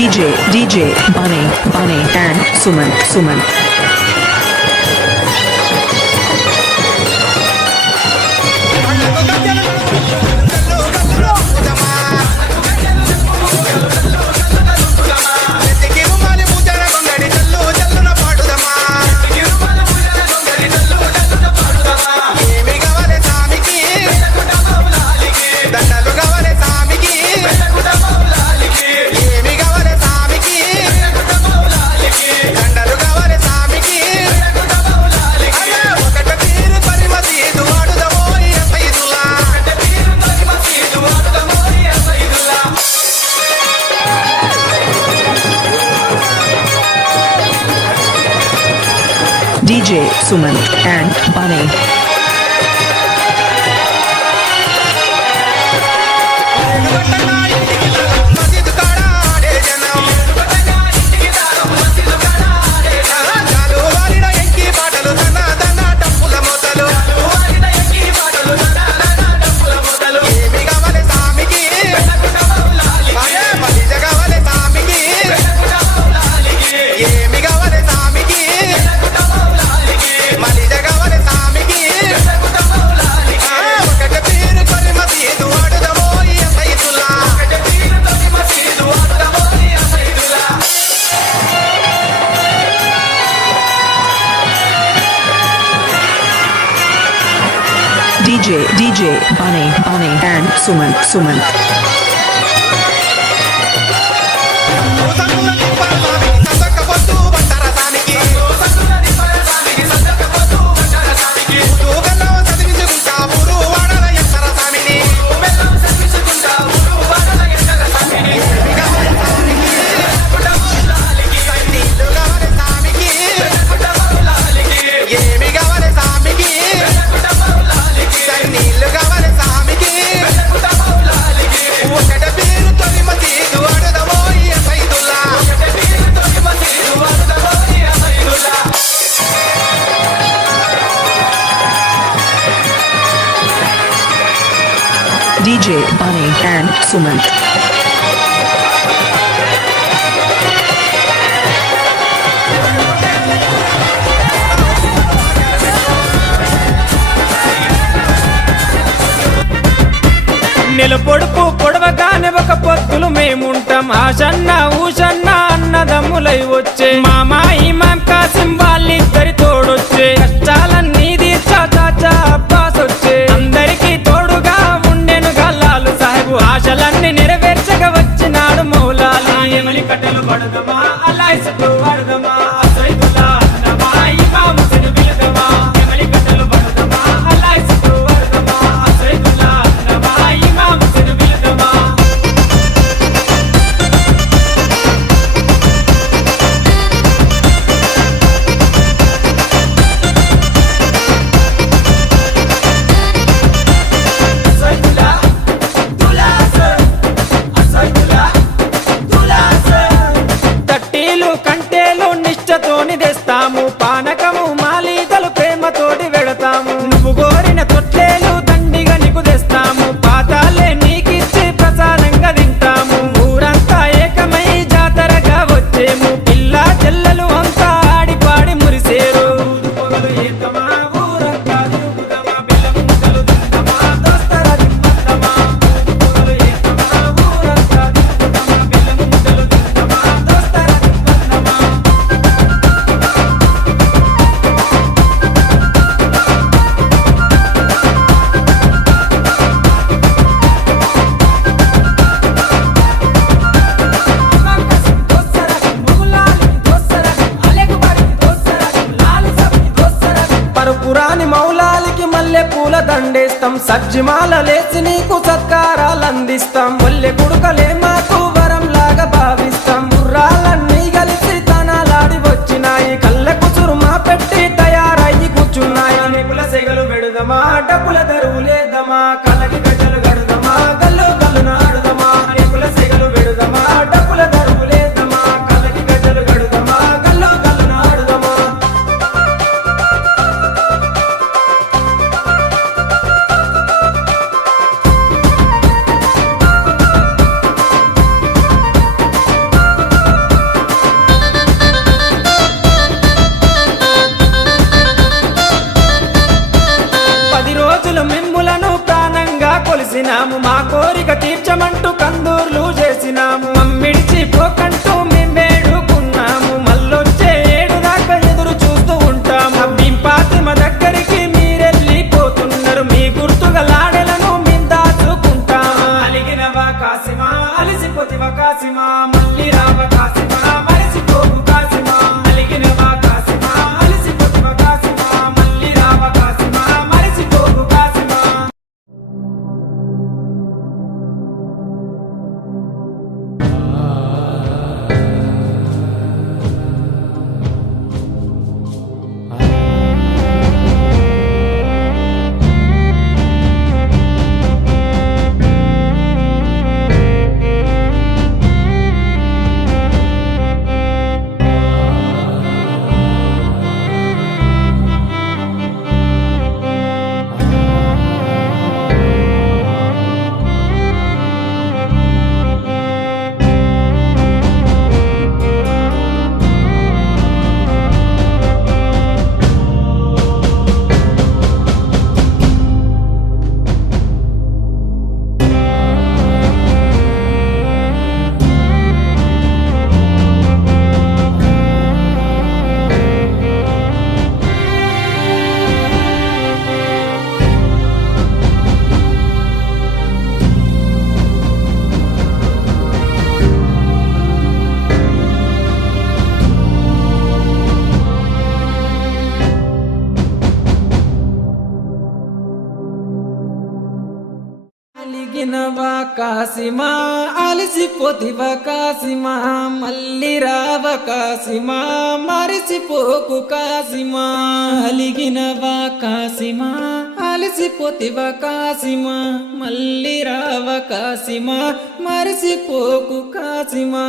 DJ Bunny and Suman. DJ Suman and Bunny. DJ Bunny and Suman. DJ Bunny and Suman. నెల పొడుపు పొడవగానే ఒక పొత్తులు మేముంటాం ఆశన్న ఊషన్న అన్నదమ్ములై వచ్చే మామా ఇమాం కాసిం వాళ్ళిద్దరి తోడొచ్చే కష్టాలన్నీ తీర్చా చాచా అబ్బాస్ వచ్చే అందరికీ తోడుగా ఉండెను గల్లాలు సాహెబు ఆశలన్నీ నెరవేర్చగా వచ్చినాడు మౌలాలి ఎమలి కట్టెలు పడదమా అల్లాయిసుకు వాడదమా అసైదుల్లా అన్నమా ఇమాం హుసేన్ పిలదమా ఎమలి కట్టెలు పడదమా అల్లాయిసుకు వాడదమా అసైదుల్లా అన్నమా ఇమాం హుసేన్ పిలదమా నిష్టతోని తెస్తాము పానకము మాలీతలు ప్రేమతోటి వెడతాము నువ్వు కోరిన తొట్లేలు దండిగా నీకు తెస్తాము పాతాలే నీకిచ్చి ప్రసాదంగా తింటాము ఊరంతా ఏకమై జాతరగా వచ్చేము పిల్ల చెల్లెలు అంతా ఆడి పాడి మురిసేరు పొగలు ఏతమా ఊరంతా తిరుగుదమా బెల్లం ముద్దలు తిందమా దోస్తరా దింపద్దమా పొగలు ఏతమా ఊరంతా తిరుగుదమా బెల్లం ముద్దలు తిందమా దోస్తరా దింపద్దమా పరుపురాని మౌలాలికి మల్లె పూల దండేస్తాం సజ్జిమాల లేచి నీకు సత్కారాలు అందిస్తాం మల్లె గుడుకలే మాకు వరం లాగా భావిస్తాం గుర్రాలన్నీ కలిసి తనాలాడి వచ్చినాయి కళ్ళకు చురుమా పెట్టి తయారయ్యి కూర్చున్నాయి నిపుల సెగలు పెడుదమా డబ్బుల తెరువు లేదమా కలకి గడ్డలు గడుదమా గల్లు గల్లు నాడుదమా నిపుల సెగలు పెడుదమా డబ్బుల తెరువు లేదమా కలకి గడ్డలు గడుదమా గల్లు గల్లు నాడుదమా మా కోరిక తీర్చమంటూ కందూర్లు చేసినాము మమ్మిడిచి పోకంటూ మేము వేడుకున్నాము మళ్ళొచ్చే ఏడు దాకా ఎదురు చూస్తూ ఉంటాము భీంపాతిమ దగ్గరికి మీరెళ్ళిపోతున్నారు మీ గుర్తుగా లాడెలను మేము దాచుకుంటాము అలిగినవా కాసిమా అలిసిపోతివా కాసిమా మళ్ళీ రావ కాసిమా మరిసిపోకు కాసిమా అలిగినవా కాసిమా అలిసిపోతివా కాసిమా మళ్ళీ రావ కాసిమా మరిసిపోకు కాసిమా అలిగినవా కాసిమా అలిసిపోతివా కాసిమా మళ్ళీ రావ కాసిమా మరిసిపోకు కాసిమా అలిగినవా కాసిమా అలిసిపోతివా కాసిమా మళ్ళీ రావ కాసిమా మరిసిపోకు కాసిమా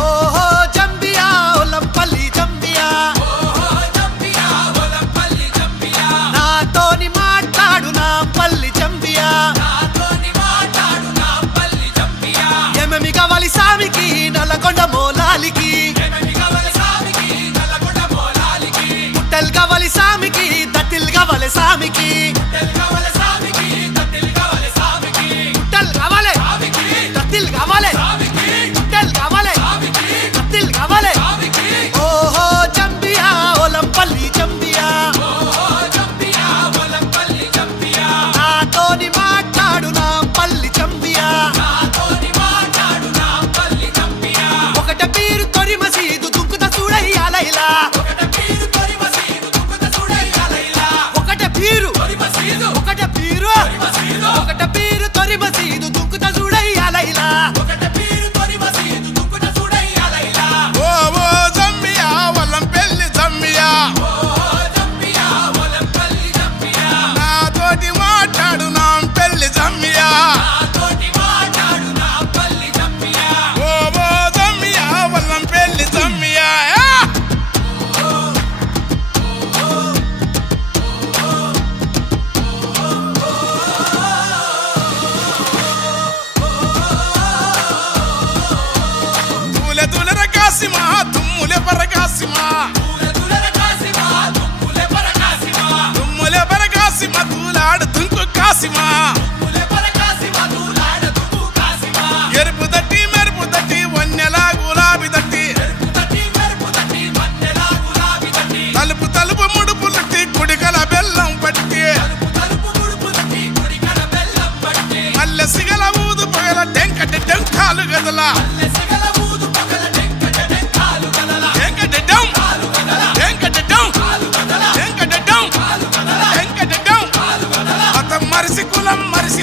ఓహో జంబియా ఒలంపల్లి జంబియా నాతోని మాట్లాడు నా పల్లి జంబియా ఎమెమి గవలి సామికి నల్లగొండ మోలాలికి పుట్టెల్ గవలి సామికి దట్టిల్ గవలి సామికి పుట్టెల్ గవలే దట్టిల్ గవలే పుట్టెల్ గవలే దట్టిల్ గవలే ఓహో జంబియా ఒలంపల్లి జంబియా నాతోని మాట్లాడు నా పల్లి జంబియా ఒకట పీరు తొరి మసీదు దుంకుత చూడయ్యాలైలా ఒకట పీరు ఒకట పీరు తొరి మసీదు దుంకుత చూడయ్యాలైలా ఓ జమ్మియా వల్లంపల్లి జమ్మియా నాతోటి మాట్లాడు నా పెళ్లి జమ్మియా ఓ జమ్మియా వల్లంపల్లి జమ్మియా తూలె తూలెర కాసిమా తుమ్ములె పర కాసిమా తుమ్ములె పర కాసిమా తూలాడు తుంకు కాసిమా ఎరుపు దట్టి మెరుపు దట్టి వన్నెలా గులాబీ దట్టి తలుపు తలుపు ముడుపు లట్టి కుడికల బెల్లం పట్టి మల్లె సిగల ఊదు పగల టెంకట టెంకాలు గదల మరిసి కులం మరిసి